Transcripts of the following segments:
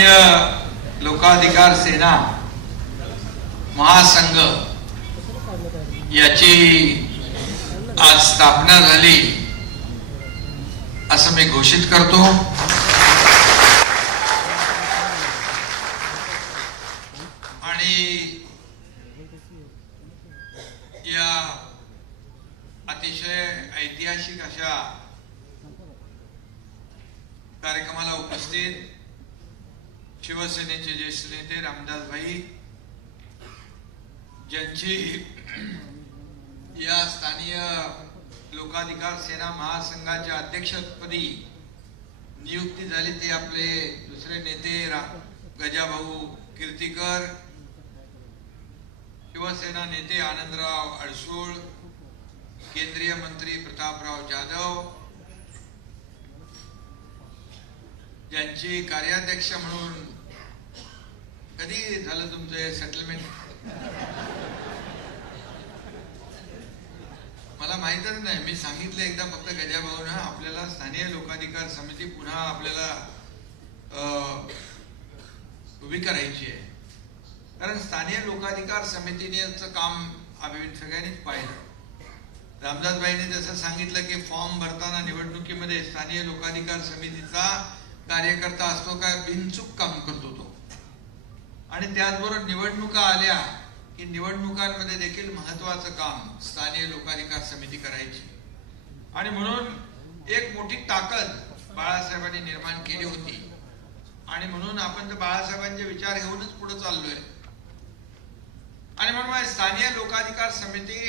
स्थानीय लोकाधिकार सेना महासंघ याची आज स्थापना झाली असं मी घोषित करतो। आणि या अतिशय ऐतिहासिक अशा कार्यक्रमाला उपस्थित शिवसेनेचे ज्येष्ठ नेते रामदास भाई, ज्यांची या स्थानीय लोकाधिकार सेना महासंघाच्या अध्यक्षपदी नियुक्ती झाली, ते आपले दुसरे नेते गजाभाऊ कीर्तीकर, शिवसेना नेते आनंदराव अडसूळ, केंद्रीय मंत्री प्रतापराव जाधव, ज्यांची कार्याध्यक्ष म्हणून कधी झालं तुमचं सेटलमेंट मला माहितच नाही। मी सांगितलं एकदा फक्त गजाभाऊंना, आपल्याला स्थानीय लोकाधिकार समिती पुन्हा आपल्याला उभी करायची आहे, कारण स्थानीय लोकाधिकार समितीनेच काम आम्ही सगळ्यांनीच पाहिलं। रामदासबाईंनी जसं सांगितलं की फॉर्म भरताना निवडणुकीमध्ये स्थानीय लोकाधिकार समितीचा कार्यकर्ता असतो काय बिनचूक काम करतो तो, आणि त्याचबरोबर निवडणुका आल्या की निवडणुकांमध्ये देखील महत्वाचं काम स्थानीय लोकाधिकार समिती करायची। आणि म्हणून एक मोठी ताकद बाळासाहेबांनी निर्माण केली होती, आणि म्हणून आपण तर बाळासाहेबांचे विचार घेऊनच पुढे चाललोय। आणि म्हणून स्थानीय लोकाधिकार समिती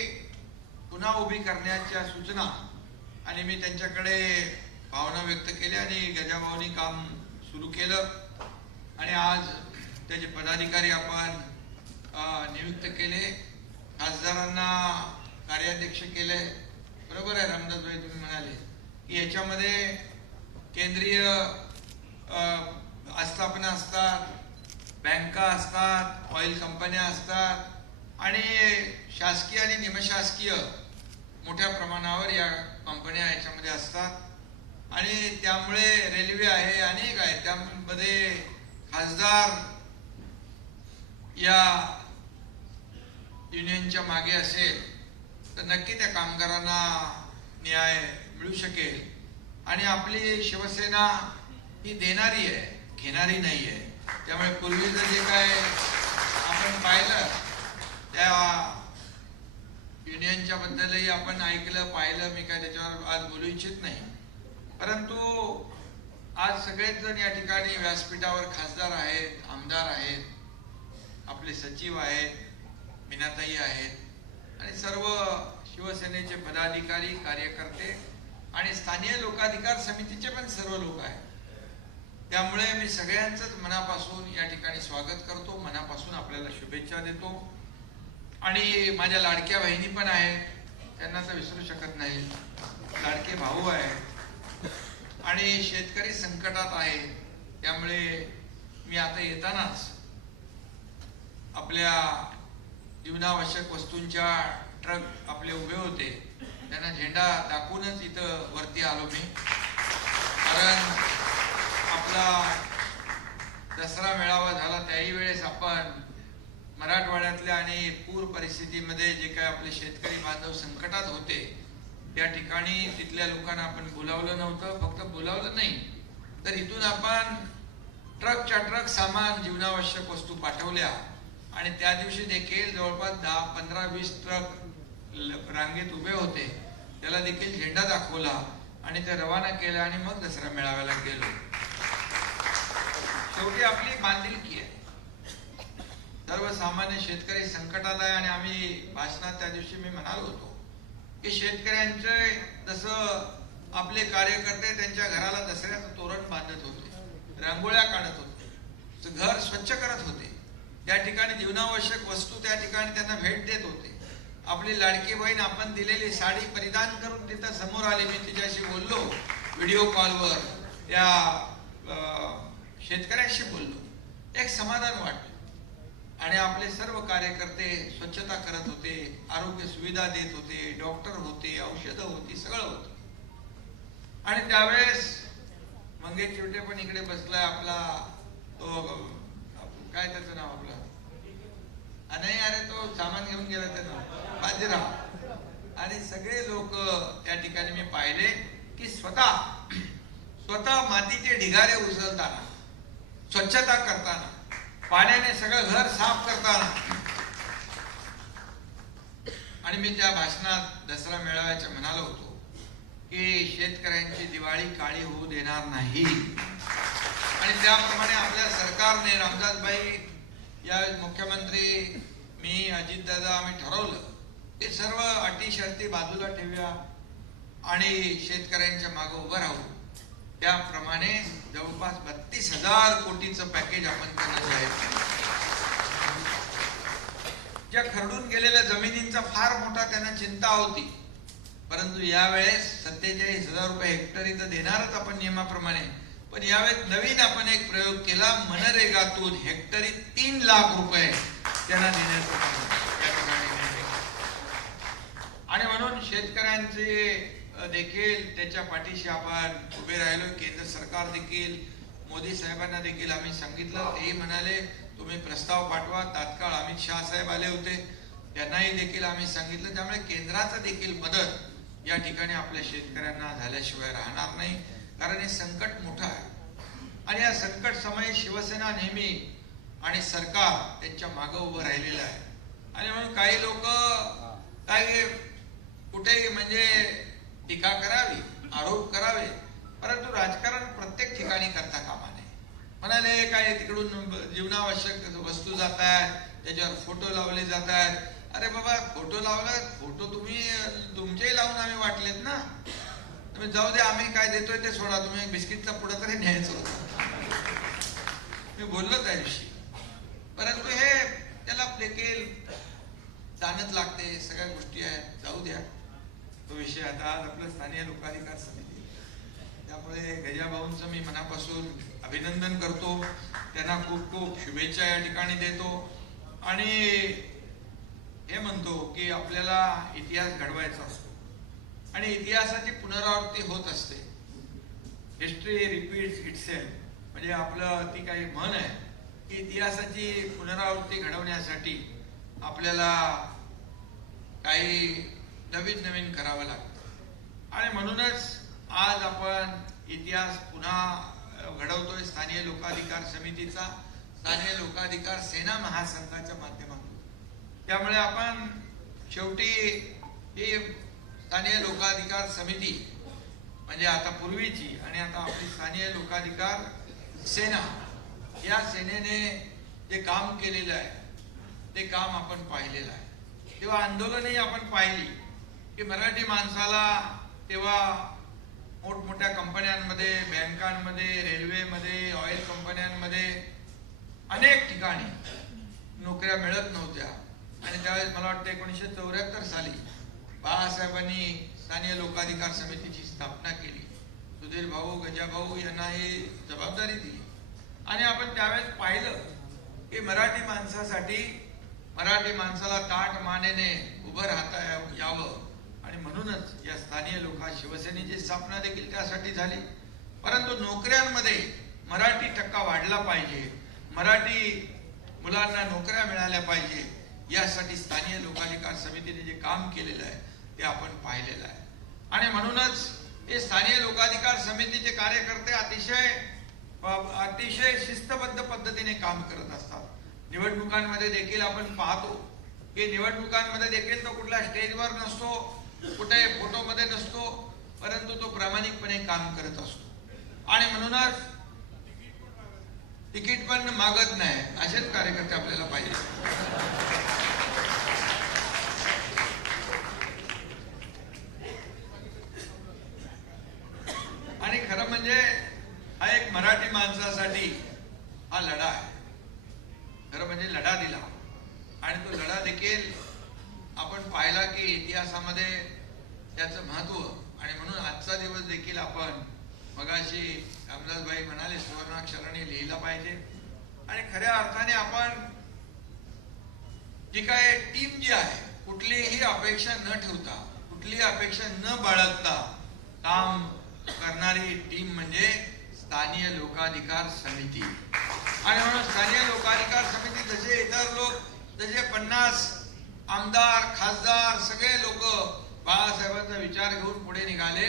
पुन्हा उभी करण्याच्या सूचना आणि मी त्यांच्याकडे भावना व्यक्त केल्या, आणि गजाभाऊंनी काम सुरू केलं, आणि आज त्याचे पदाधिकारी आपण नियुक्त केले, खासदारांना कार्याध्यक्ष केले। बरोबर आहे रामदासभाई, तुम्ही म्हणाले की याच्यामध्ये केंद्रीय आस्थापना असतात, बँका असतात, ऑइल कंपन्या असतात, आणि शासकीय आणि निमशासकीय मोठ्या प्रमाणावर या कंपन्या याच्यामध्ये असतात, आणि त्यामुळे रेल्वे आहे, अनेक आहे, त्यामध्ये खासदार या युनियनच्या मागे असेल तर नक्की त्या कामगारांना न्याय मिळू शकेल। आणि आपली शिवसेना ही देणारी आहे, घेणारी नाही आहे। त्यामुळे पूर्वीचं जे काय आपण पाहिलं त्या युनियनच्या बद्दलही आपण ऐकलं पाहिलं, मी काय त्याच्यावर आज बोलू इच्छित नाही, परंतु आज सगळेच जण या ठिकाणी व्यासपीठावर खासदार आहेत, आमदार आहेत, आपले सचिव आहेत, मीनाताई आहेत, आणि सर्व शिवसेनेचे पदाधिकारी कार्यकर्ते आणि स्थानीय लोकाधिकार समितीचे पण सर्व लोक आहेत। त्यामुळे मी सगळ्यांचंच मनापासून या ठिकाणी स्वागत करतो, मनापासून आपल्याला शुभेच्छा देतो। आणि माझ्या लाडक्या बहिणी पण आहेत, त्यांना तर विसरू शकत नाही, लाडके भाऊ आहेत, आणि शेतकरी संकटात आहे। त्यामुळे मी आता येतानाच आपल्या जीवनावश्यक वस्तूंच्या ट्रक आपले उभे होते, त्यांना झेंडा दाखवूनच इथं वरती आलो मी, कारण आपला दसरा मेळावा झाला त्याही वेळेस आपण मराठवाड्यातल्या आणि पूर परिस्थितीमध्ये जे काय आपले शेतकरी बांधव संकटात होते त्या ठिकाणी तिथल्या लोकांना आपण बोलावलं नव्हतं, फक्त बोलावलं नाही तर इथून आपण ट्रकच्या ट्रक सामान जीवनावश्यक वस्तू पाठवल्या, आणि त्या दिवशी देखील जवळपास 10, 15, 20 ट्रक रांगेत उभे होते, त्याला देखील झेंडा दाखवला आणि ते रवाना केलं, आणि मग दसरा मेळाव्याला गेलो। शेवटी आपली बांधिलकी आहे, सर्वसामान्य शेतकरी संकटात आहे। आणि आम्ही भाषणात त्या दिवशी मी म्हणालो होतो की शेतकऱ्यांचे जसं आपले कार्यकर्ते त्यांच्या घराला दसऱ्याचं तोरण बांधत होते, रांगोळ्या काढत होते, घर स्वच्छ करत होते, त्या ठिकाणी जीवनावश्यक वस्तू त्या ठिकाणी त्यांना भेट देत होते। आपली लाडकी बहीण आपण दिलेली साडी परिधान करून तिथं समोर आली, मी तिच्याशी बोललो व्हिडिओ कॉलवर, त्या शेतकऱ्याशी बोललो, एक समाधान वाटलं। आणि आपले सर्व कार्यकर्ते स्वच्छता करत होते, आरोग्य सुविधा देत होते, डॉक्टर होते, औषधं होती, सगळं होतं। आणि त्यावेळेस मंगेश चिवटे पण इकडे बसलाय, आपला तो काय त्याचं नाव आपलं, नाही अरे तो सामान घेऊन गेला त्यानं, बाजीराव, आणि सगळे लोक त्या ठिकाणी मी पाहिले की स्वतः मातीचे ढिगारे उचलताना, स्वच्छता करताना, पाण्याने सगळं घर साफ करताना. आणि मी त्या भाषणात दसरा मेळाव्याच्या म्हणालो होतो की शेतकऱ्यांची दिवाळी काळी होऊ देणार नाही. आणि त्याप्रमाणे आपल्या सरकारने, रामदासभाई, या मुख्यमंत्री, मी, अजितदादा, आम्ही ठरवलं ते सर्व अटी शर्ती बाजूला ठेवूया आणि शेतकऱ्यांच्या मागे उभं राहू. त्याप्रमाणे जवळपास 32,000 कोटीचं पॅकेज आपण त्यांना जाहीर केलं. ज्या खरडून गेलेल्या जमिनींचा फार मोठा त्यांना चिंता होती, परंतु यावेळेस 47,000 रुपये हेक्टरी तर देणारच आपण नियमाप्रमाणे, पण यावेळेस नवीन आपण एक प्रयोग केला, मनरेगातून हेक्टरी 3 लाख रुपये त्यांना देण्याचा. आणि म्हणून शेतकऱ्यांचे देखील त्याच्या पाठीशी आपण उभे राहिलो. केंद्र सरकार देखील, मोदी साहेबांना देखील आम्ही सांगितलं, तेही म्हणाले तुम्ही प्रस्ताव पाठवा. तात्काळ अमित शहा साहेब आले होते, त्यांनाही देखील आम्ही सांगितलं. त्यामुळे केंद्राचं देखील मदत या ठिकाणी आपल्या शेतकऱ्यांना झाल्याशिवाय राहणार नाही, कारण हे संकट मोठं आहे. आणि या संकट समयी शिवसेना नेहमी आणि सरकार त्यांच्या मागे उभं राहिलेलं आहे. आणि म्हणून काही लोक काही कुठेही म्हणजे टीका करावी, आरोप करावे, परंतु राजकारण प्रत्येक ठिकाणी करता कामा नये. म्हणाले काय तिकडून जीवनावश्यक वस्तू जात आहेत, त्याच्यावर फोटो लावले जात आहेत. अरे बाबा, फोटो लावला, फोटो तुम्ही तुमचेही लावून आम्ही वाटलेत ना, तुम्ही जाऊ दे, आम्ही काय देतोय ते सोडा, तुम्ही बिस्किटचा पुढा तरी न्यायचं होतं. मी बोललो त्या दिवशी, परंतु हे त्याला देखील जाणत लागते, सगळ्या गोष्टी आहेत, जाऊ द्या तो विषय. आता आज आपलं स्थानिक लोकाधिकार समिती, त्यामुळे गजाभाऊंचं मी मनापासून अभिनंदन करतो, त्यांना खूप खूप शुभेच्छा या ठिकाणी देतो. आणि हे म्हणतो की आपल्याला इतिहास घडवायचा असतो आणि इतिहासाची पुनरावृत्ती होत असते. हिस्ट्री रिपीट्स इटसेल्फ, म्हणजे आपलं ती काही म्हण आहे की इतिहासाची पुनरावृत्ती घडवण्यासाठी आपल्याला काही नवीन नवीन करावं लागतं. आणि म्हणूनच आज आपण इतिहास पुन्हा घडवतोय स्थानिक लोकाधिकार समितीचा, स्थानिक लोकाधिकार सेना महासंघाच्या माध्यमातून. त्यामुळे आपण शेवटी ही स्थानिक लोकाधिकार समिती म्हणजे आता पूर्वीची आणि आता आपली स्थानिक लोकाधिकार सेना, या सेनेने जे काम केलेलं आहे ते काम आपण पाहिलेलं आहे. तेव्हा आंदोलनही आपण पाहिली की मराठी माणसाला तेव्हा मोठमोठ्या कंपन्यांमध्ये, बँकांमध्ये, रेल्वेमध्ये, ऑइल कंपन्यांमध्ये अनेक ठिकाणी नोकऱ्या मिळत नव्हत्या. आणि त्यावेळेस मला वाटतं 1974 साली बाळासाहेबांनी स्थानिक लोकाधिकार समितीची स्थापना केली. सुधीर भाऊ, गजाभाऊ यांना ही जबाबदारी दिली. आणि आपण त्यावेळेस पाहिलं की मराठी माणसासाठी, मराठी माणसाला ताठ मानेने उभं राहता यावं, आणि म्हणूनच या स्थानिक शिवसेनेची स्थापना देखील त्यासाठी झाली. परंतु नोकऱ्यांमध्ये मराठी टक्का वाढला पाहिजे, मराठी मुलांना नोकऱ्या मिळाल्या पाहिजे, यासाठी स्थानिक लोकाधिकार समितीने जे काम केलेलं आहे ते आपण पाहिलेलं आहे. आणि म्हणूनच हे स्थानिक लोकाधिकार समितीचे कार्यकर्ते अतिशय शिस्तबद्ध पद्धतीने काम करत असतात. निवडणुकांमध्ये देखील आपण पाहतो की निवडणुकांमध्ये देखील तो कुठल्या स्टेजवर नसतो, कुठे फोटोमध्ये नसतो, परंतु तो प्रामाणिकपणे काम करत असतो. आणि म्हणूनच तिकीट पण मागत नाही, असेच कार्यकर्ते आपल्याला पाहिजे. आणि खरं म्हणजे हा एक मराठी माणसासाठी हा लढा आहे. खरं म्हणजे लढा दिला, आणि तो लढा देखील आपण पाहिला की इतिहासामध्ये त्याचं महत्व. आणि म्हणून आजचा दिवस देखील आपण मगाशी रामदासभाई म्हणाले सुवर्णाक्षराने लिहिला पाहिजे. आणि खऱ्या अर्थाने आपण जी काय टीम जी आहे, कुठलीही अपेक्षा न ठेवता, कुठलीही अपेक्षा न बाळगता काम करणारी टीम म्हणजे स्थानिक लोकाधिकार समिती. आणि म्हणून स्थानिक लोकाधिकार समिती जसे इतर लोक जसे 50 आमदार खासदार सगळे लोक बाळासाहेबांचा विचार घेऊन पुढे निघाले,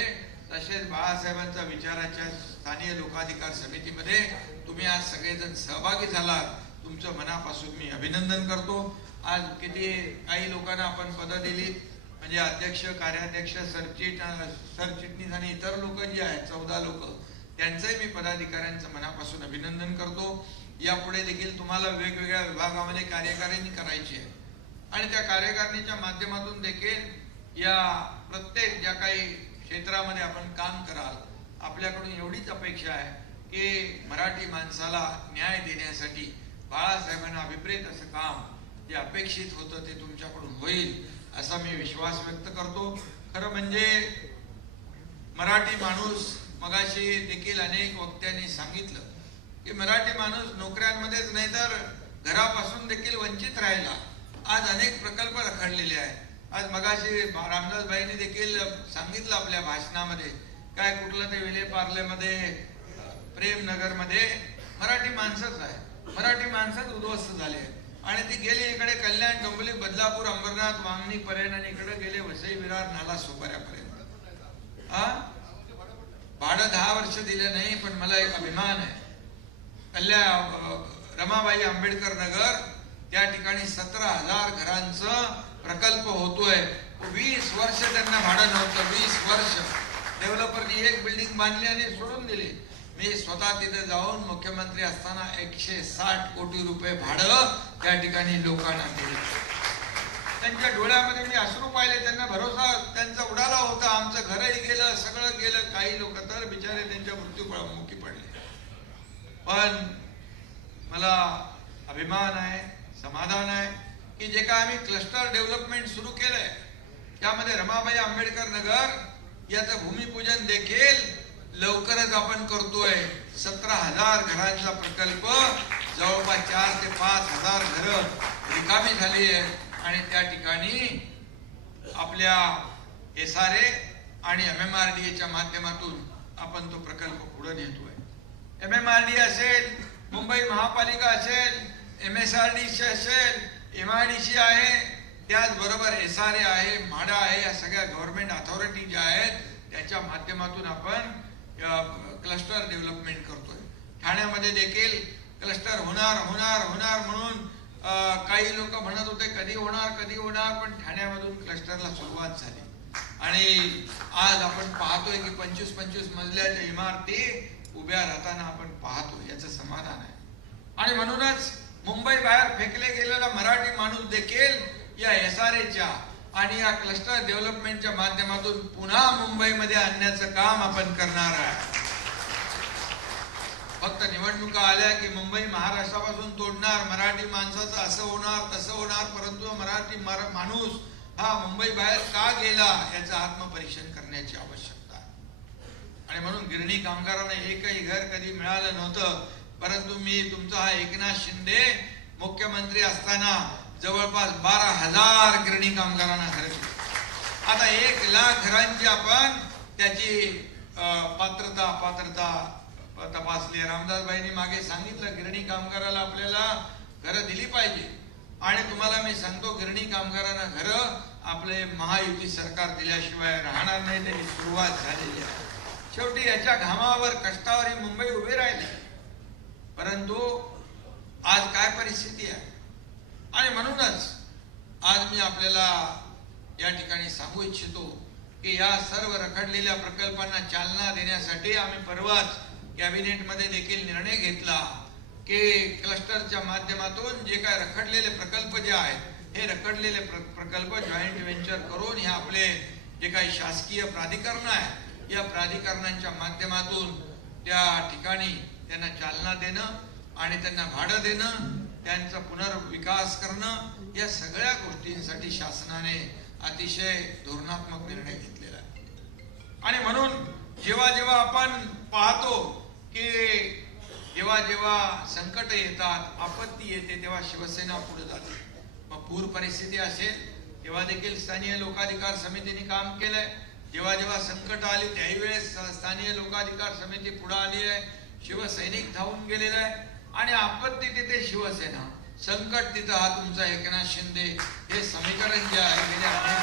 तसेच बाळासाहेबांच्या विचाराच्या स्थानिक लोकाधिकार समितीमध्ये तुम्ही आज सगळेजण सहभागी झालात. तुमचं मनापासून मी अभिनंदन करतो. आज काही लोकांना आपण पदं दिलीत, म्हणजे अध्यक्ष, कार्याध्यक्ष, सरचिटणीस आणि इतर लोक जी आहेत 14 लोक, त्यांचंही मी पदाधिकाऱ्यांचं मनापासून अभिनंदन करतो. यापुढे देखील तुम्हाला वेगवेगळ्या विभागामध्ये कार्यकारिणी करायची आहे आणि त्या कार्यकारिणीच्या माध्यमातून देखील या प्रत्येक ज्या काही क्षेत्रामध्ये आपण काम कराल, आपल्याकडून एवढीच अपेक्षा आहे की मराठी माणसाला न्याय देण्यासाठी बाळासाहेबांना अभिप्रेत असं काम जे अपेक्षित होतं ते तुमच्याकडून होईल असा मी विश्वास व्यक्त करतो. खरं म्हणजे मराठी माणूस, मगाशी देखील अनेक वक्त्यांनी सांगितलं की मराठी माणूस नोकऱ्यांमध्येच नाही तर घरापासून देखील वंचित राहिला. आज अनेक प्रकल्प रखडलेले आहेत. आज मगाशी रामदासबाईंनी देखील सांगितलं आपल्या भाषणामध्ये, काय कुठलं ते विलेपार्लेमध्ये, प्रेमनगरमध्ये मराठी माणसंच आहे, मराठी माणसंच उद्ध्वस्त झाले आणि ती गेली इकडे कल्याण, डोंबिवली, बदलापूर, अंबरनाथ, वांगणी पर्यंत आणि इकडे गेले वसई, विरार, नाला सोपाऱ्यापर्यंत. भाडं 10 वर्ष दिलं नाही, पण मला एक अभिमान आहे. रमाबाई आंबेडकर नगर त्या ठिकाणी 17,000 घरांचं प्रकल्प होतोय. 20 वर्ष त्यांना भाडं नव्हतं. 20 वर्ष डेव्हलपरनी एक बिल्डिंग बांधली आणि सोडून दिली. मी स्वतः तिथे जाऊन मुख्यमंत्री असताना 160 कोटी रुपये भाडं त्या ठिकाणी लोकांना दिले. त्यांच्या डोळ्यामध्ये मी अश्रू पाहिले. त्यांना भरोसा त्यांचा उडाला होता. आमचं घरही गेलं, सगळं गेलं. काही लोक तर बिचारे त्यांच्या मृत्यूमुखी पडले. पण मला अभिमान आहे, समाधान आहे की जे काय आम्ही क्लस्टर डेव्हलपमेंट सुरू केलंय त्यामध्ये रमाबाई आंबेडकर नगर याचं भूमिपूजन देखील लवकरच आपण करतोय. 17,000 घरांचा प्रकल्प, जवळपास 4 ते 5,000 घरं रिकामी झाली आहेत आणि त्या ठिकाणी आपल्या SRA आणि MMRDAच्या माध्यमातून आपण तो प्रकल्प पुढे नेतोय. MMRDA असेल, मुंबई महापालिका असेल, MSRDC असेल, MIDC आहे, त्याचबरोबर SRA आहे, म्हाडा आहे, या सगळ्या गव्हर्नमेंट अथॉरिटी ज्या आहेत त्याच्या माध्यमातून आपण क्लस्टर डेव्हलपमेंट करतोय. ठाण्यामध्ये देखील क्लस्टर होणार म्हणून काही लोक म्हणत होते कधी होणार, पण ठाण्यामधून क्लस्टरला सुरुवात झाली आणि आज आपण पाहतोय की 25-25 मजल्याच्या इमारती उभ्या राहताना आपण पाहतो. याचं समाधान आहे. आणि म्हणूनच मुंबई बाहेर फेकले गेलेला मराठी माणूस देखील या SRAच्या आणि या क्लस्टर डेव्हलपमेंटच्या माध्यमातून पुन्हा मुंबईमध्ये आणण्याचं काम आपण करणार आहे. फक्त निवडणुका आल्या की मुंबई महाराष्ट्रापासून तोडणार, मराठी माणसाचं असं होणार तसं होणार, परंतु मराठी माणूस हा मुंबई बाहेर का गेला याचं आत्मपरीक्षण करण्याची आवश्यकता आहे. आणि म्हणून गिरणी कामगारांना एकही घर कधी मिळालं नव्हतं, परंतु मी तुमचा हा एकनाथ शिंदे मुख्यमंत्री असताना जवळपास 12,000 गिरणी कामगारांना घर दिले. आता 1 लाख घरांची आपण त्याची पात्रता तपासली. रामदासबाईंनी मागे सांगितलं गिरणी कामगाराला आपल्याला घरं दिली पाहिजे आणि तुम्हाला मी सांगतो गिरणी कामगारांना घरं आपले महायुती सरकार दिल्याशिवाय राहणार नाही. त्याची सुरुवात झालेली आहे. शेवटी याच्या घामावर कष्टावर ही मुंबई उभी राहिली. परंतु आज काय परिस्थिती आहे आणि म्हणूनच आज मी आपल्याला या ठिकाणी सांगू इच्छितो की या सर्व रखडलेल्या प्रकल्पांना चालना देण्यासाठी आम्ही परवाच कॅबिनेटमध्ये देखील निर्णय घेतला की क्लस्टरच्या माध्यमातून जे काय रखडलेले प्रकल्प जे आहेत हे रखडलेले प्रकल्प जॉईंट व्हेंचर करून हे आपले जे काही शासकीय प्राधिकरण आहे या प्राधिकरणांच्या माध्यमातून त्या ठिकाणी त्यांना चालना देणं आणि त्यांना भाडं देणं, त्यांचा पुनर्विकास करणं, या सगळ्या गोष्टींसाठी शासनाने अतिशय धोरणात्मक निर्णय घेतलेला आहे. आणि म्हणून जेव्हा जेव्हा आपण पाहतो की जेव्हा संकट येतात, आपत्ती येते, तेव्हा शिवसेना पुढे जाते. मग पूर परिस्थिती असेल तेव्हा देखील स्थानिक लोकाधिकार समितीने काम केलंय. जेव्हा संकट आली त्याही वेळेस स्थानिक लोकाधिकार समिती पुढे आली आहे. शिवसैनिक धावून गेलेला आहे. आणि आपत्ती तिथे शिवसेना, संकट तिथं हा तुमचा एकनाथ शिंदे. हे समीकरण जे आहे गेल्या अनेक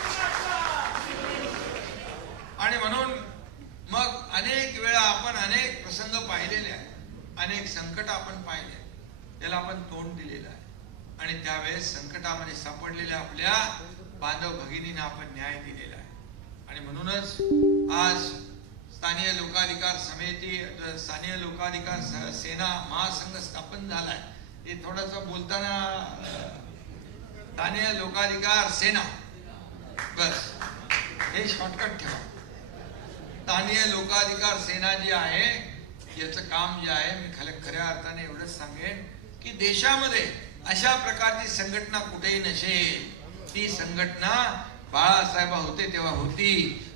वर्षात, आणि म्हणून मग अनेक वेळा आपण अनेक प्रसंग पाहिलेले आहेत, अनेक संकट आपण पाहिले, त्याला आपण तोंड दिलेलं आहे. आणि त्यावेळेस संकटामध्ये सापडलेल्या आपल्या बांधव भगिनींना आपण न्याय दिलेला आहे. आणि म्हणूनच आज स्थानीय लोकाधिकार समिती, स्थानीय लोकाधिकार सेना महासंघ स्थापन झालाय. हे थोडंसं बोलताना स्थानीय लोकाधिकार सेना, बस हे शॉर्टकट ठेवा. स्थानीय लोकाधिकार सेना जी आहे याचं काम जे आहे, मी खऱ्या अर्थाने एवढंच सांगेन की देशामध्ये अशा प्रकारची संघटना कुठेही नसेल. ती संघटना बाळासाहेब होते तेव्हा होती,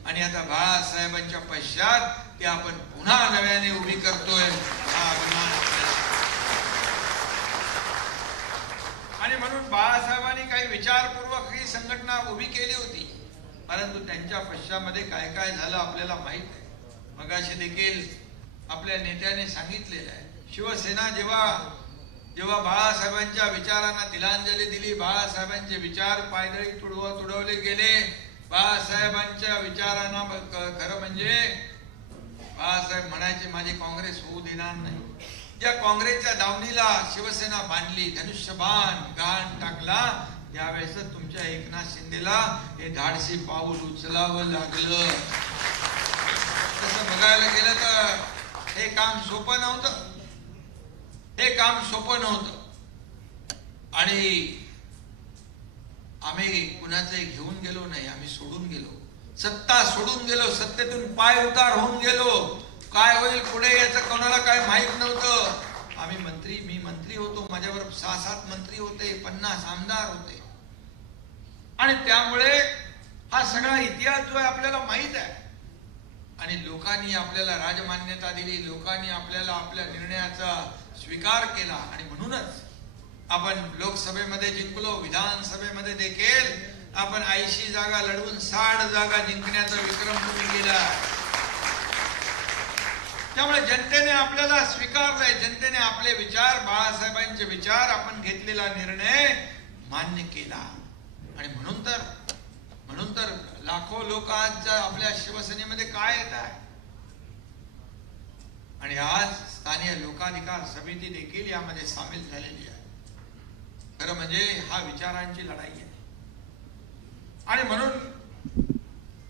आणि आता बाळासाहेबांच्या पश्चात ती आपण पुन्हा नव्याने उभी करतोय, हा अभिमान आपल्याला. आणि म्हणून बाळासाहेबांनी काही विचारपूर्वक ही संघटना उभी केली होती, परंतु त्यांच्या पश्चामध्ये काय काय झालं आपल्याला माहित आहे. मगाशी देखील आपल्या नेत्याने सांगितलेलं आहे, शिवसेना जेव्हा बाळासाहेबांच्या विचारांना तिलांजली दिली, बाळासाहेबांचे विचार पायदळी तुडवले गेले. बाळासाहेबांच्या विचारांना खरं म्हणजे बाळासाहेब म्हणायचे माझी काँग्रेस होऊ देणार नाही. ज्या काँग्रेसच्या दावणीला शिवसेना बांधली, धनुष्यबाण गाण टाकला, त्यावेळेस तुमच्या एकनाथ शिंदेला हे धाडसी पाऊल उचलावं लागलं. तसं बघायला गेलं तर हे काम सोपं नव्हतं, हे काम सोपं नव्हतं. आणि आम्ही कुणाचे घेऊन गेलो नाही, आम्ही सोडून गेलो, सत्ता सोडून गेलो, सत्तेतून पाय उतार होऊन गेलो. काय होईल पुढे याचं कोणाला काय माहित नव्हतं. आम्ही मी मंत्री होतो, माझ्याबरोबर 6-7 मंत्री होते, 50 आमदार होते. आणि त्यामुळे हा सगळा इतिहास जो आहे आपल्याला माहित आहे. आणि लोकांनी आपल्याला राजमान्यता दिली, लोकांनी आपल्याला आपल्या निर्णयाचा स्वीकार केला. आणि म्हणूनच आपण लोकसभेमध्ये जिंकलो, विधानसभेमध्ये देखील आपण 80 जागा लढवून 60 जागा जिंकण्याचा विक्रम तुम्ही केला. त्यामुळे जनतेने आपल्याला स्वीकारलंय, जनतेने आपले विचार, बाळासाहेबांचे विचार, आपण घेतलेला निर्णय मान्य केला. आणि म्हणून तर लाखो लोक आज आपल्या शिवसेनेमध्ये काय येत आहे. आणि आज स्थानीय लोकाधिकार समिती देखील यामध्ये सामील झालेली आहे. खरं म्हणजे हा विचारांची लढाई आहे. आणि म्हणून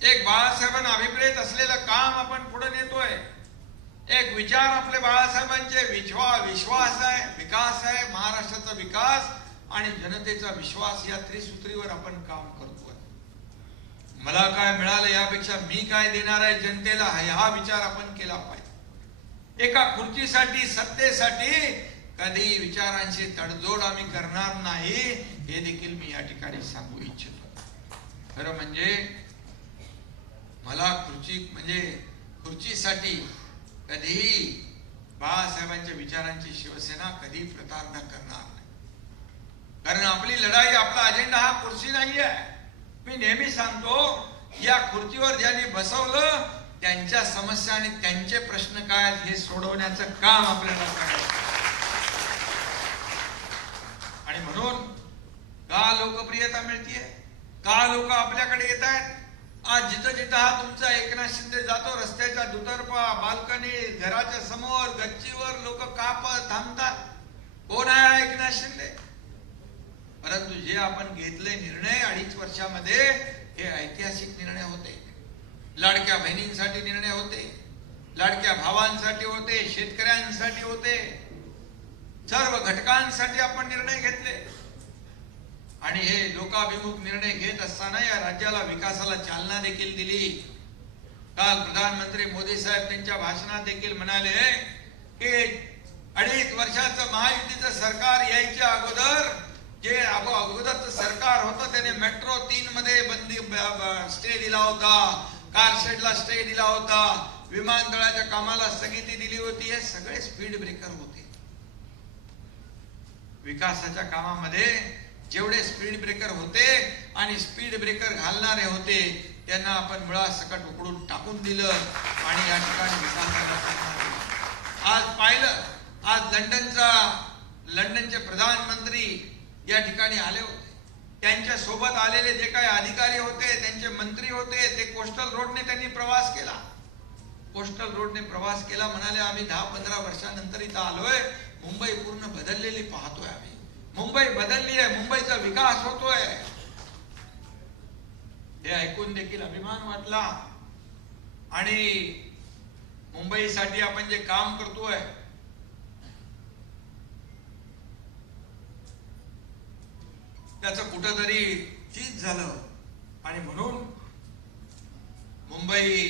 एक बाळासाहेबांना अभिप्रेत असलेलं काम आपण पुढे नेतोय. एक विचार आपले बाळासाहेबांचे विश्वास आहे, विकास आहे, महाराष्ट्राचा विकास आणि जनतेचा विश्वास, या त्रिसूत्रीवर आपण काम करतोय. मला काय मिळालं यापेक्षा मी काय देणार आहे जनतेला, हा विचार आपण केला पाहिजे. एका खुर्चीसाठी, सत्तेसाठी कधी विचारांची तडजोड आम्ही करणार नाही, हे देखील मी या ठिकाणी सांगू इच्छितो. खरं म्हणजे मला खुर्चीसाठी कधीही बाळासाहेबांच्या विचारांची शिवसेना कधी प्रतारणा करणार नाही. कारण आपली लढाई, आपला अजेंडा हा खुर्ची नाही आहे. मी नेहमी सांगतो, या खुर्चीवर ज्यांनी बसवलं त्यांच्या समस्या आणि त्यांचे प्रश्न काय हे सोडवण्याचं काम आपल्याला करायचं. आणि म्हणून का लोकप्रियता मिळतीये, का लोक आपल्याकडे येत आहेत. आज जिथं हा तुमचा एकनाथ शिंदे जातो, रस्त्याच्या दुतर्फा, बाल्कनी, घराच्या समोर, गच्चीवर लोक का थांबतात. कोण आहे एकनाथ शिंदे. परंतु जे आपण घेतले निर्णय 2.5 वर्षामध्ये, हे ऐतिहासिक निर्णय होते. लाडक्या बहिणींसाठी निर्णय होते, लाडक्या भावांसाठी होते, शेतकऱ्यांसाठी होते, सर्व घटकांसाठी आपण निर्णय घेतले. आणि हे लोकाभिमुख निर्णय घेत असताना या राज्याला विकासाला चालना देखील दिली. काल प्रधानमंत्री मोदी साहेब त्यांच्या भाषणात देखील म्हणाले की 2.5 वर्षाचं महायुतीचं सरकार यायच्या अगोदर जे अगोदरचं सरकार होतं त्याने मेट्रो 3 मध्ये बंदी स्टे दिला होता, कारशेडला स्टे दिला होता, विमानतळाच्या कामाला स्थगिती दिली होती. हे सगळे स्पीड ब्रेकर होते. विकासाच्या कामामध्ये जेवढे स्पीड ब्रेकर होते आणि स्पीड ब्रेकर घालणारे होते त्यांना आपण मुळासकट उकडून टाकून दिलं आणि या ठिकाणी विकासाला. आज पाहिलं आज लंडनचे प्रधानमंत्री या ठिकाणी आले होते. त्यांच्या सोबत आलेले जे काही अधिकारी होते, त्यांचे मंत्री होते, ते कोस्टल रोडने त्यांनी प्रवास केला. कोस्टल रोडने प्रवास केला, म्हणाले आम्ही 10-15 वर्षानंतर इथं आलोय, मुंबई पूर्ण बदललेली पाहतोय आम्ही. मुंबई बदलली आहे, मुंबईचा विकास होतोय. हे ऐकून देखील अभिमान वाटला. आणि मुंबईसाठी आपण जे काम करतोय त्याचं कुठंतरी चीज झालं. आणि म्हणून मुंबई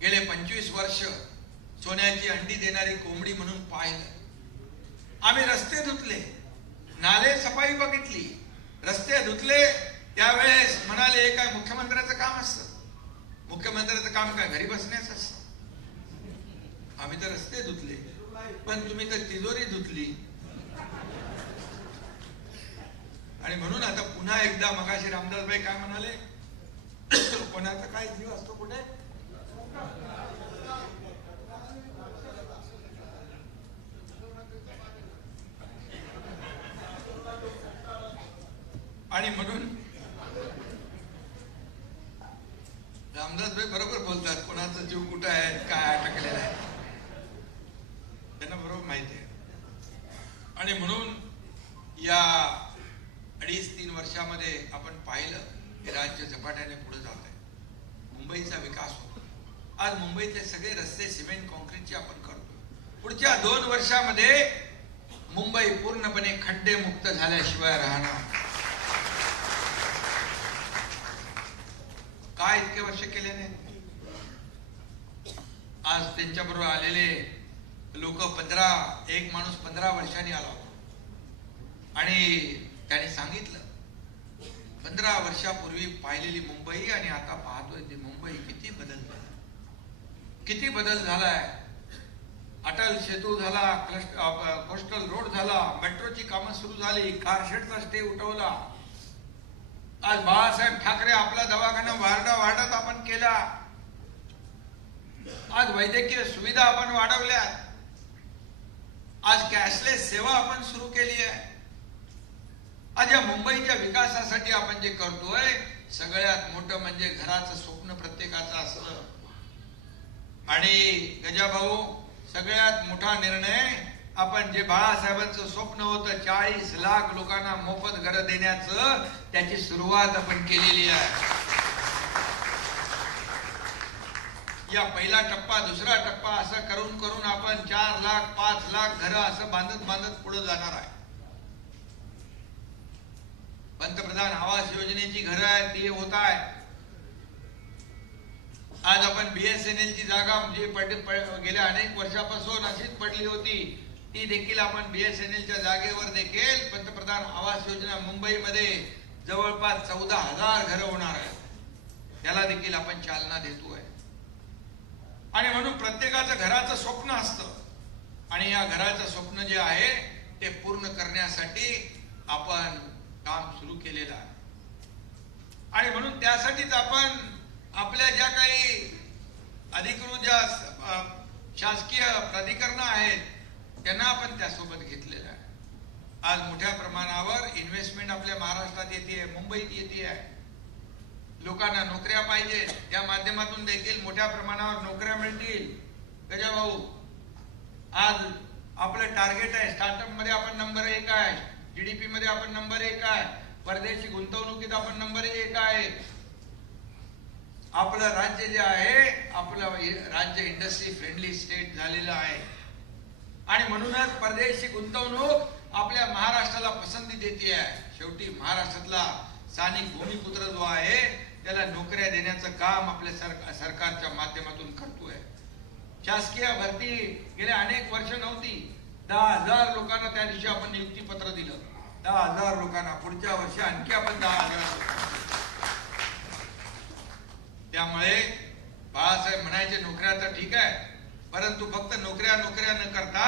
गेले 25 वर्ष सोन्याची अंडी देणारी कोंबडी म्हणून पाहिलं. आम्ही रस्ते धुतले, नाले सफाई बघितली, रस्ते धुतले. त्यावेळेस म्हणाले हे काय मुख्यमंत्र्याचं काम असतं? मुख्यमंत्र्याचं काम काय घरी बसण्याचं असतं? आम्ही तर रस्ते धुतले, पण तुम्ही तर तिजोरी धुतली. आणि म्हणून आता पुन्हा एकदा मगाशी रामदासभाई काय म्हणाले, कोणाचा काय जीव असतो कुठे? आणि म्हणून रामदासभाई बरोबर बोलतात, कोणाचा जीव कुठं आहे, काय अटकलेला आहे, त्यांना बरोबर माहिती आहे. आणि म्हणून या 2.5-3 वर्षामध्ये आपण पाहिलं की राज्य झपाट्याने पुढे जात आहे. मुंबईचा विकास होतो. आज मुंबईचे सगळे रस्ते सिमेंट कॉन्क्रीटचे आपण करतो. पुढच्या 2 वर्षामध्ये मुंबई पूर्णपणे खड्डेमुक्त झाल्याशिवाय राहणार. काय इतके वर्ष केले नाही? आज त्यांच्याबरोबर आलेले लोक एक माणूस 15 वर्षांनी आला होता आणि त्याने सांगितलं 15 वर्षापूर्वी पाहिलेली मुंबई आणि आता पाहतोय ती मुंबई किती बदल झालाय. अटल सेतू झाला, कोस्टल रोड झाला, मेट्रोची कामं सुरू झाली, कारशेडचा स्टे उठवला. आज बाळासाहेब ठाकरे आपला दवाखाना वाढत आपण केला. आज वैद्यकीय सुविधा आपण वाढवल्या. आज कॅशलेस सेवा आपण सुरू केली आहे. आज या मुंबईच्या विकासासाठी आपण जे करतोय, सगळ्यात मोठं म्हणजे घराचं स्वप्न प्रत्येकाचं असतं. आणि गजाभाऊ, सगळ्यात मोठा निर्णय आपण जे बाळासाहेबांचं स्वप्न होतं 40 लाख लोकांना मोफत घरं देण्याचं, त्याची सुरुवात आपण केलेली आहे. या पहिला टप्पा, दुसरा टप्पा असं करून करून आपण 4 लाख 5 लाख घरं असं बांधत पुढे जाणार आहे. पंतप्रधान आवास योजनेची घरं आहेत ती होत आहे. आज आपण BSNL ची जागा जी गेल्या अनेक वर्षापासून अशीच पडली होती, ती देखील आपण BSNL च्या जागेवर देखील पंतप्रधान आवास योजना मुंबईमध्ये जवळपास 14,000 घरं होणार आहेत. त्याला देखील आपण चालना देतोय. आणि म्हणून प्रत्येकाचं घराचं स्वप्न असतं आणि या घराचं स्वप्न जे आहे ते पूर्ण करण्यासाठी आपण काम सुरू केलेलं आहे. आणि म्हणून त्यासाठीच आपण आपल्या ज्या काही अधिकृत ज्या शासकीय प्राधिकरणं आहेत त्यांना आपण त्यासोबत घेतलेलं आहे. आज मोठ्या प्रमाणावर इन्व्हेस्टमेंट आपल्या महाराष्ट्रात येते, मुंबईत येते आहे. लोकांना नोकऱ्या पाहिजे, त्या माध्यमातून देखील मोठ्या प्रमाणावर नोकऱ्या मिळतील. गजाभाऊ, आज आपलं टार्गेट आहे, स्टार्टअप मध्ये आपण नंबर 1 आहे, GDP मध्ये आपण नंबर 1 आहे, परदेशी गुंतवणुकीत आपण नंबर 1 आहे. आपलं राज्य जे आहे, आपलं राज्य इंडस्ट्री फ्रेंडली स्टेट झालेलं आहे. आणि म्हणूनच परदेशी गुंतवणूक आपल्या महाराष्ट्राला पसंती देते आहे. शेवटी महाराष्ट्रातला स्थानिक भूमिपुत्र जो आहे त्याला नोकऱ्या देण्याचं काम आपल्या सरकारच्या माध्यमातून करतोय. शासकीय भरती गेल्या अनेक वर्ष नव्हती. 10,000 लोकांना त्या दिवशी आपण नियुक्ती पत्र दिलं. 10,000 लोकांना. पुढच्या वर्षी आणखी आपण 10,000. त्यामुळे बाळासाहेब म्हणायचे नोकऱ्या तर ठीक आहे, परंतु फक्त नोकऱ्या न करता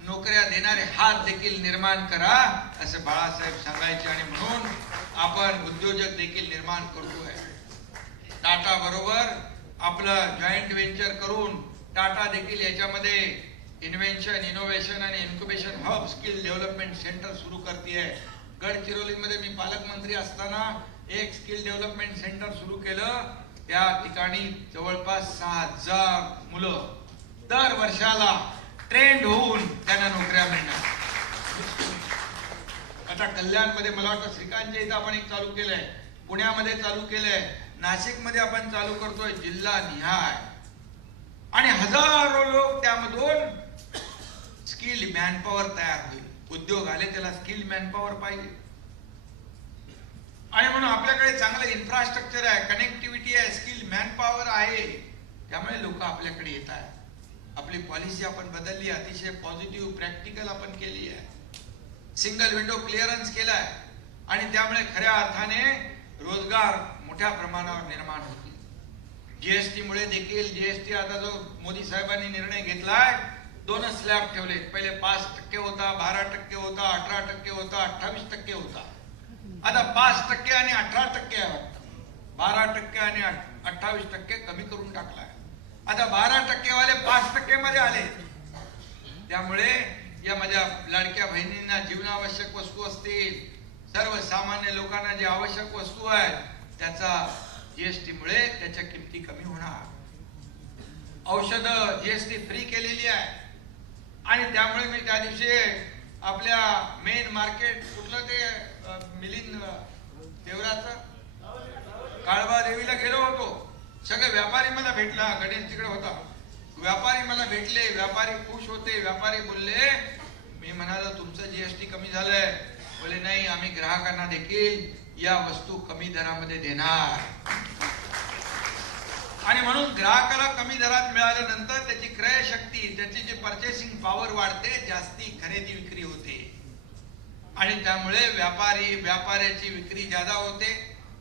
नोकऱ्या देणारे हात देखील निर्माण करा, असं बाळासाहेब सांगायचे. आणि म्हणून आपण उद्योजक देखील निर्माण करतोय. टाटा बरोबर आपलं जॉईंट व्हेंचर करून टाटा देखील याच्यामध्ये इन्व्हेन्शन, इनोव्हेशन आणि incubation hub skill development centre सुरू करते आहे. गडचिरोलीमध्ये मी पालकमंत्री असताना एक स्किल डेव्हलपमेंट सेंटर सुरू केलं. त्या ठिकाणी जवळपास 6,000 मुलं दर वर्षाला ट्रेंड होऊन त्यांना नोकऱ्या मिळणार. आता कल्याणमध्ये मला वाटतं श्रीकांतच्या इथं आपण एक चालू केलंय, पुण्यामध्ये चालू केलंय, नाशिकमध्ये आपण चालू करतोय जिल्हा निहाय. आणि हजारो लोक त्यामधून स्किल मॅनपॉवर तयार होईल. उद्योग आले त्याला स्किल मॅनपॉवर पाहिजे. आणि म्हणून आपल्याकडे चांगलं इन्फ्रास्ट्रक्चर आहे, कनेक्टिव्हिटी आहे, स्किल मॅनपॉवर आहे, त्यामुळे लोक आपल्याकडे येत आहेत. आपली पॉलिसी आपण बदलली, अतिशय पॉझिटिव्ह प्रॅक्टिकल आपण केली आहे. सिंगल विंडो क्लिअरन्स केलाय आणि त्यामुळे खऱ्या अर्थाने रोजगार मोठ्या प्रमाणावर निर्माण होतील. जीएसटी मुळे देखील, जीएसटी आता जो मोदी साहेबांनी निर्णय घेतलाय, 2 स्लॅब ठेवले. पहिले 5% होता, 12% होता, 18% होता, 28% होता. आता 5% आणि 18% आहे वाटतं. 12% आणि 28% कमी करून टाकलाय. आता 12% वाले 5% मध्ये आले. त्यामुळे या माझ्या लाडक्या बहिणींना जीवनावश्यक वस्तू असतील, सर्वसामान्य लोकांना जे आवश्यक वस्तू आहेत, त्याचा जीएसटी मुळे त्याच्या किमती कमी होणार. औषधं जीएसटी फ्री केलेली आहे. आणि त्यामुळे मी त्या दिवशी आपल्या मेन मार्केट कुठलं ते मिलिंद देवराचं काळबा देवीला गेलो होतो. सगळे व्यापारी मला भेटला. गणेश तिकडे होता. व्यापारी मला भेटले, व्यापारी खुश होते. व्यापारी बोलले, मी म्हणालो तुमचं जीएसटी कमी झालंय. बोले नाही, आम्ही ग्राहकांना देखील या वस्तू कमी दरामध्ये देणार. आणि म्हणून ग्राहकाला कमी दरात मिळाल्यानंतर त्याची क्रय शक्ती, त्याची जी पर्चेसिंग पॉवर वाढते, जास्ती खरेदी विक्री होते. आणि त्यामुळे व्यापाऱ्याची विक्री जादा होते.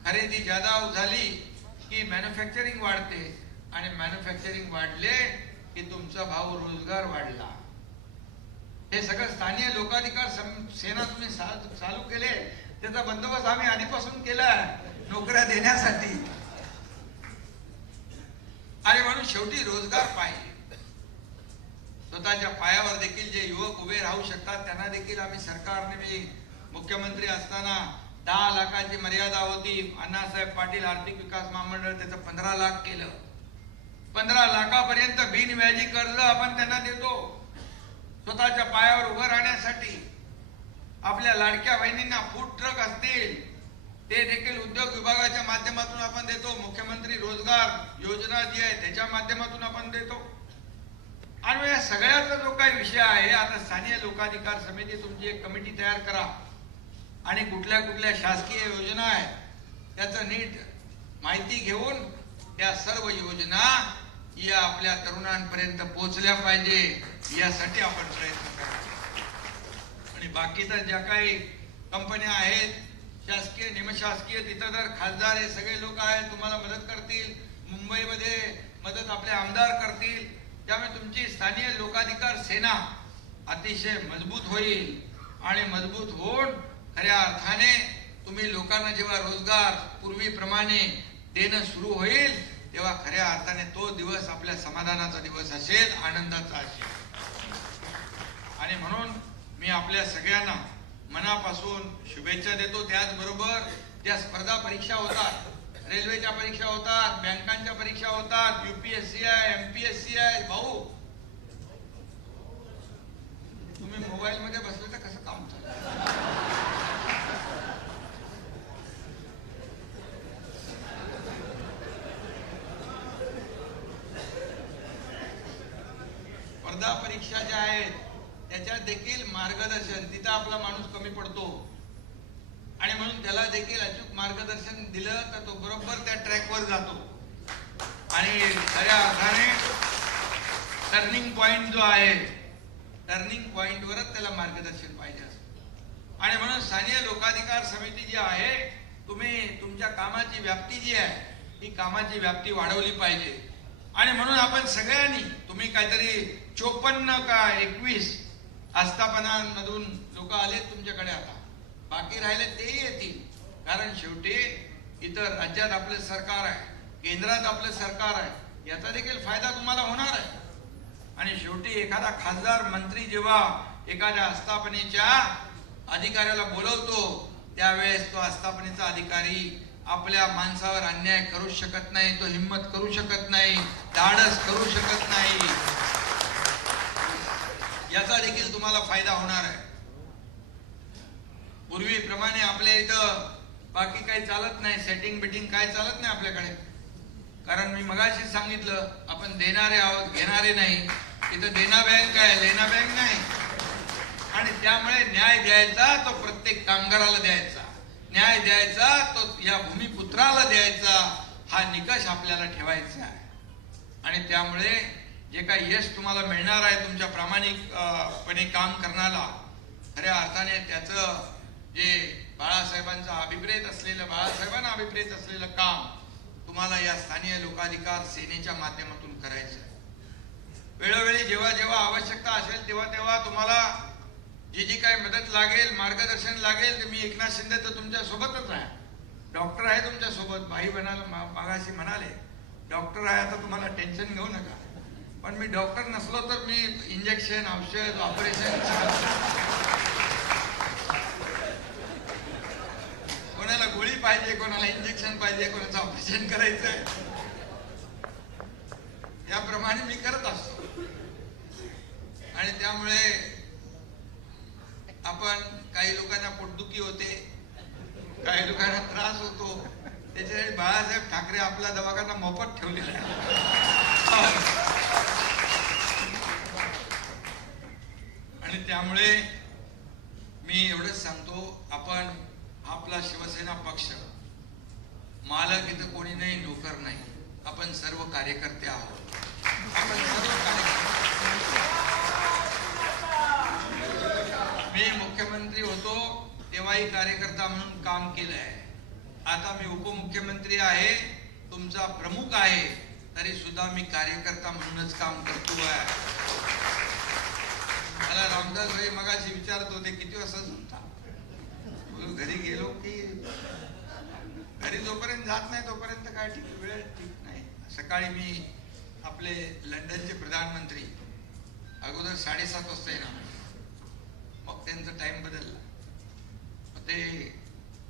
खरेदी जादा झाली की मॅन्युफॅक्चरिंग वाढते. आणि मॅन्युफॅक्चरिंग वाढले की तुमचा भाव रोजगार वाढला. हे सगळं स्थानिक लोकाधिकार सेना तुम्ही चालू केले, त्याचा बंदोबस्त आम्ही आधीपासून केला नोकऱ्या देण्यासाठी. आणि म्हणून शेवटी रोजगार पाहिजे. स्वतःच्या पायावर देखील जे युवक उभे राहू शकतात त्यांना देखील आम्ही सरकारने, मी मुख्यमंत्री असताना 10 लाखाची मर्यादा होती. अण्णासाहेब पाटील आर्थिक विकास महामंडळ त्याचं 15 लाख केलं. 15 लाखापर्यंत बिनव्याजी कर्ज आपण त्यांना देतो स्वतःच्या पायावर उभं राहण्यासाठी. आपल्या लाडक्या बहिणींना फूड ट्रक असतील ते देखील उद्योग विभागाच्या माध्यमातून आपण देतो. मुख्यमंत्री रोजगार योजना जी आहे त्याच्या माध्यमातून आपण देतो. आणि या सगळ्याचा जो काही विषय आहे, आता स्थानिक लोकाधिकार समिती तुमची एक कमिटी तयार करा आणि कुठल्या कुठल्या शासकीय योजना आहेत त्याचं नीट माहिती घेऊन त्या सर्व योजना या आपल्या तरुणांपर्यंत पोहोचल्या पाहिजे, यासाठी आपण प्रयत्न करा. आणि बाकी तर ज्या काही कंपन्या आहेत, शासकीय निमशासकीय, तिथं तर खासदार हे सगळे लोक आहेत, तुम्हाला मदत करतील. मुंबईमध्ये मदत आपले आमदार करतील. त्यामुळे तुमची स्थानिक लोकाधिकार सेना अतिशय मजबूत होईल. आणि मजबूत होऊन खऱ्या अर्थाने तुम्ही लोकांना जेव्हा रोजगार पूर्वीप्रमाणे देणं सुरू होईल, तेव्हा खऱ्या अर्थाने तो दिवस आपल्या समाधानाचा दिवस असेल, आनंदाचा असेल. आणि म्हणून मी आपल्या सगळ्यांना मनापासून शुभेच्छा देतो. त्याचबरोबर ज्या स्पर्धा परीक्षा होतात, रेल्वेच्या परीक्षा होतात, बँकांच्या परीक्षा होतात, यूपीएससी आहे, एमपीएससी आहे, भाऊ तुम्ही मोबाईल मध्ये बसले तर कसं काम चालतं? स्पर्धा परीक्षा ज्या आहेत त्याच्यात देखील मार्गदर्शन, तिथं आपला माणूस कमी पडतो. आणि म्हणून त्याला देखील अचूक मार्गदर्शन दिलं तर तो बरोबर त्या ट्रॅकवर जातो. आणि खऱ्या अर्थाने टर्निंग पॉइंट जो आहे, टर्निंग पॉइंटवरच त्याला मार्गदर्शन पाहिजे असतं. आणि म्हणून स्थानिक लोकाधिकार समिती जी आहे, तुम्ही तुमच्या कामाची व्याप्ती जी आहे, ही कामाची व्याप्ती वाढवली पाहिजे. आणि म्हणून आपण सगळ्यांनी, तुम्ही काहीतरी 54 का 21 आस्थापनांमधून लोक आले तुमच्याकडे, आता बाकी राहिले तेही येतील. कारण शेवटी इतर राज्यात आपलं सरकार आहे, केंद्रात आपलं सरकार आहे, याचा देखील फायदा तुम्हाला होणार आहे. आणि शेवटी एखादा खासदार मंत्री जेव्हा एखाद्या आस्थापनेच्या अधिकाऱ्याला बोलवतो त्यावेळेस तो आस्थापनेचा अधिकारी आपल्या माणसावर अन्याय करू शकत नाही, तो हिम्मत करू शकत नाही, धाडस करू शकत नाही. याचा देखील तुम्हाला फायदा होणार आहे. पूर्वीप्रमाणे आपल्या इथं बाकी काही चालत नाही, सेटिंग बिटिंग काय चालत नाही आपल्याकडे. कारण मी मगाशी सांगितलं आपण देणारे आहोत, घेणारे नाही. इथं देना बँक आहे, लेना बँक नाही. आणि त्यामुळे न्याय द्यायचा तो प्रत्येक कामगाराला द्यायचा, न्याय द्यायचा तो या भूमिपुत्राला द्यायचा, हा निकष आपल्याला ठेवायचा आहे. आणि त्यामुळे जे काही यश तुम्हाला मिळणार आहे तुमच्या प्रामाणिकपणे काम करण्याला, खऱ्या अर्थाने त्याचं जे बाळासाहेबांचा अभिप्रेत असलेलं, बाळासाहेबांना अभिप्रेत असलेलं काम तुम्हाला या स्थानिय लोकाधिकार सेनेच्या माध्यमातून करायचं आहे. वेळोवेळी जेव्हा जेव्हा आवश्यकता असेल तेव्हा तेव्हा तुम्हाला जी काही मदत लागेल, मार्गदर्शन लागेल, तर मी एकनाथ शिंदे तर तुमच्या सोबतच आहे. डॉक्टर आहे तुमच्या सोबत. भाई मागाशी म्हणाले डॉक्टर आहे, आता तुम्हाला टेन्शन घेऊ नका. पण मी डॉक्टर नसलो तर मी इंजेक्शन, औषध, ऑपरेशन, कोणाला गोळी पाहिजे, कोणाला इंजेक्शन पाहिजे, कोणाचं ऑपरेशन करायचंय, याप्रमाणे मी करत असतो. आणि त्यामुळे आपण काही लोकांना पोटदुखी होते, काही लोकांना त्रास होतो, त्याच्यासाठी बाळासाहेब ठाकरे आपला दवाखाना मोफत ठेवलेला आहे. आणि त्यामुळे मी एवढंच सांगतो, आपण आपला शिवसेना पक्ष मालक इथं कोणी नाही, नोकर नाही. आपण सर्व कार्यकर्ते आहोत. आपण सर्व कार्यकर्ते. मी मुख्यमंत्री होतो तेव्हाही कार्यकर्ता म्हणून काम केलंय. आता मी उपमुख्यमंत्री आहे, तुमचा प्रमुख आहे, तरी सुद्धा मी कार्यकर्ता म्हणूनच काम करतोय. मला रामदास भाई मगाशी विचारत होते किती वाजता झोपता. घरी गेलो की घरी जोपर्यंत जात नाही तोपर्यंत काय ठीक, वेळ ठीक नाही. सकाळी मी आपले लंडनचे प्रधानमंत्री अगोदर 7:30 वाजता येणार, मग त्यांचा टाइम बदलला, मग ते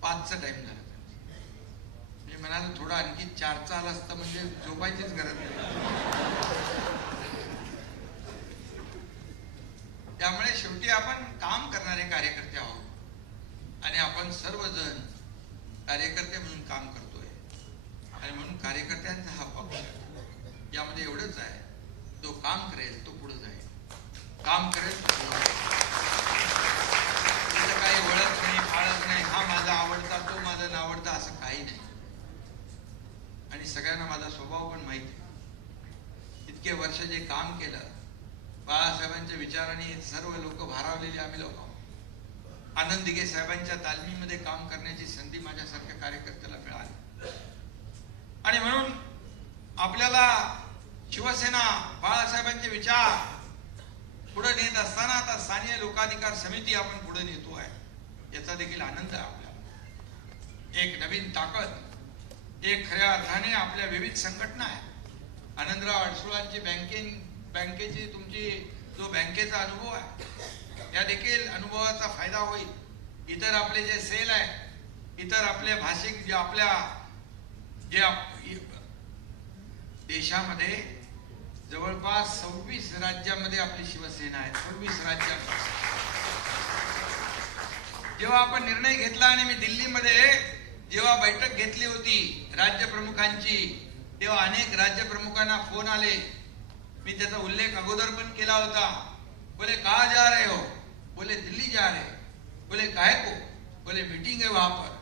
5चा टाइम झाला. मी म्हणाल थोडा आणखी 4चा आला असता म्हणजे झोपायचीच गरज नाही. त्यामुळे शेवटी आपण काम करणारे कार्यकर्ते आहोत आणि आपण सर्वजण कार्यकर्ते म्हणून काम करतोय. आणि म्हणून कार्यकर्त्यांचा हा पक्ष यामध्ये एवढंच आहे, जो काम करेल तो पुढे जाईल, काम करेल काही ओळख नाही, फाळत नाही, हा माझा आवडता, तो माझा नावडता, असं काही नाही. आणि सगळ्यांना माझा स्वभाव पण माहिती आहे. इतके वर्ष जे काम केलं बाळासाहेबांच्या विचाराने सर्व लोक भारावलेले आम्ही लोक आहोत. आनंद दिघे साहेबांच्या तालमीमध्ये काम करण्याची संधी माझ्यासारख्या कार्यकर्त्याला मिळाली. आणि म्हणून आपल्याला शिवसेना बाळासाहेबांचे विचार पुढे नेत असताना आता स्थानिय लोकाधिकार समिती आपण पुढे नेतोय, याचा देखील आनंद आहे आपल्याला. एक नवीन ताकद, एक खऱ्या अर्थाने आपल्या विविध संघटना आहेत. आनंदराव अडसुळांची बँकेची तुमची जो बँकेचा अनुभव आहे, या देखील अनुभवाचा फायदा होईल. इतर आपले जे सेल आहे, इतर आपले भाषिक जे आपल्या देशामध्ये जवळपास 26 राज्यामध्ये आपली शिवसेना आहे. 26 राज्यामध्ये जेव्हा आपण निर्णय घेतला आणि मी दिल्लीमध्ये जेव्हा बैठक घेतली होती राज्य प्रमुखांची, तेव्हा अनेक राज्य प्रमुखांना फोन आले. मी त्याचा उल्लेख अगोदर पण केला होता. बोले कहा जा रहे हो? बोले दिल्ली जा रहे. बोले काहे को? बोले मीटिंग है वहां पर.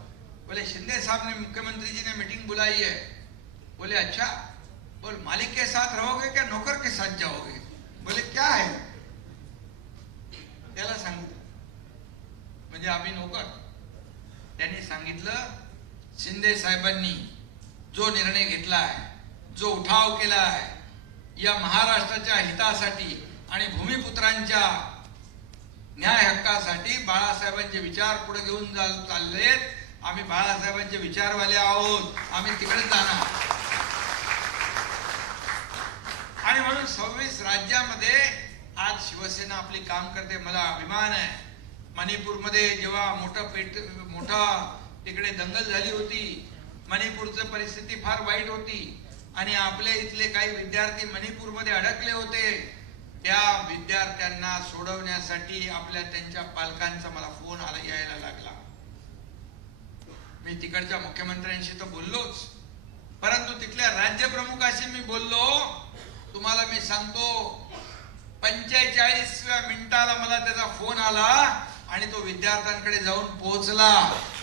बोले शिंदे साहब ने, मुख्यमंत्री जी ने मीटिंग बुलाई है. बोले अच्छा. बोल मालिक के साथ रहोगे क्या नौकर के साथ जाओगे? बोले क्या है? त्याला सांगितलं म्हणजे आम्ही नौकर. त्यांनी सांगितलं शिंदे साहेबांनी जो निर्णय घेतला आहे, जो उठाव केला आहे, या महाराष्ट्राच्या हितासाठी आणि भूमिपुत्रांच्या न्याय हक्कासाठी बाळासाहेबांचे विचार पुढे घेऊन चाललेत. आम्ही बाळासाहेबांचे विचारवाले आहोत, आम्ही तिकडेच जाणार. आणि म्हणून 26 राज्यामध्ये आज शिवसेना आपली काम करते. मला अभिमान आहे. मणिपूरमध्ये जेव्हा मोठा तिकडे दंगल झाली होती, मणिपूरची परिस्थिती फार वाईट होती आणि आपले इथले काही विद्यार्थी मणिपूरमध्ये अडकले होते. त्या विद्यार्थ्यांना सोडवण्यासाठी त्यांच्या पालकांचा मला फोन यायला लागला. मी तिकडच्या मुख्यमंत्र्यांशी तर बोललोच, परंतु तिथल्या राज्यप्रमुखाशी मी बोललो. तुम्हाला मी सांगतो, 45व्या मिनिटाला मला त्याचा फोन आला आणि तो विद्यार्थ्यांकडे जाऊन पोहोचला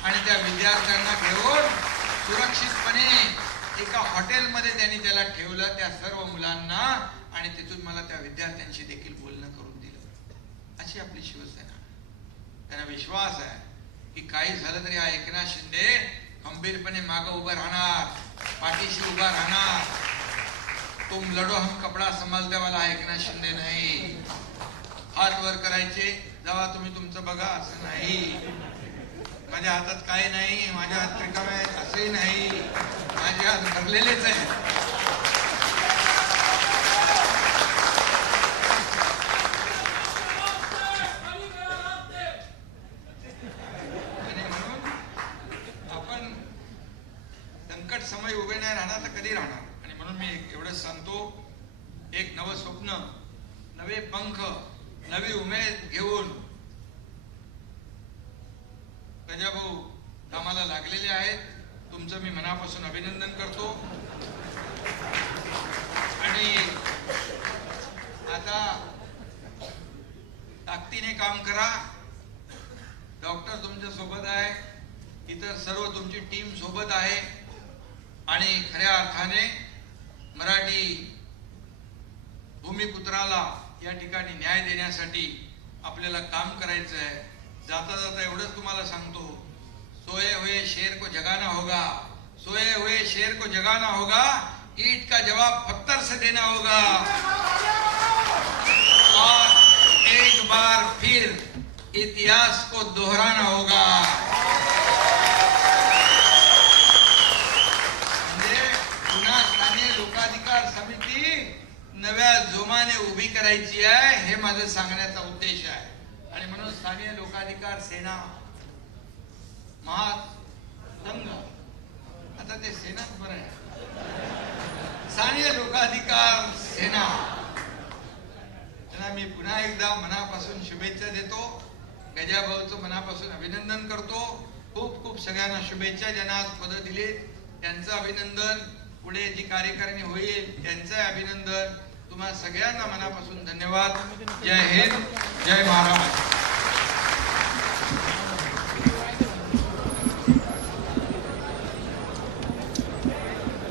आणि त्या विद्यार्थ्यांना घेऊन सुरक्षितपणे एका हॉटेलमध्ये त्यांनी त्याला ठेवलं, त्या सर्व मुलांना, आणि तिथून मला त्या विद्यार्थ्यांशी देखील बोलणं करून दिलं. अशी आपली शिवसेना. त्यांना विश्वास आहे की काही झालं तरी हा एकनाथ शिंदे खंबीरपणे मागे उभं राहणार, पाठीशी उभा राहणार. तुम लढो हम कपडा संभालते वाला एकनाथ शिंदे नाही. हात वर करायचे जेव्हा तुम्ही तुमचं बघा असं नाही. माझ्या हातात काही नाही, माझ्या हात रिकामे आहेत असे नाही, माझे हात भरलेलेच आहे. आणि म्हणून आपण संकट समय उभे नाही राहणार तर कधी राहणार. आणि म्हणून मी एवढंच सांगतो, एक नवं स्वप्न, नवे पंख, नवी उमेद घेऊन गजाभाऊ कामाला लागलेले आहेत. तुमचं मी मनापासून अभिनंदन करतो. आणि आता ताकदीने काम करा. डॉक्टर तुमच्या सोबत आहे, इतर सर्व तुमची टीम सोबत आहे आणि खऱ्या अर्थाने मराठी भूमिपुत्राला या ठिकाणी न्याय देण्यासाठी आपल्याला काम करायचं आहे. जाता जाता एवढंच तुम्हाला सांगतो, सोए हुए शेर को जगाना होगा, सोए हुए शेर को जगाना होगा, ईंट का जवाब पत्थर से देना होगा और एक बार फिर इतिहास को दोहराना होगा. म्हणजे पुन्हा स्थानीय लोकाधिकार समिती नव्या जोमाने उभी करायची आहे, हे माझं सांगण्याचा उद्देश आहे. आणि म्हणून स्थानीय लोकाधिकार सेना महासंघ, आता ते सेनाच बरं आहे, स्थानीय लोकाधिकार सेना, त्यांना मी पुन्हा एकदा मनापासून शुभेच्छा देतो. गजाभाऊचं मनापासून अभिनंदन करतो. खूप खूप सगळ्यांना शुभेच्छा. ज्यांना आज पदं दिलीत त्यांचं अभिनंदन, पुढे जी कार्यकारिणी होईल त्यांचं अभिनंदन. तुम्हाला सगळ्यांना मनापासून धन्यवाद. जय हिंद, जय महाराष्ट्र.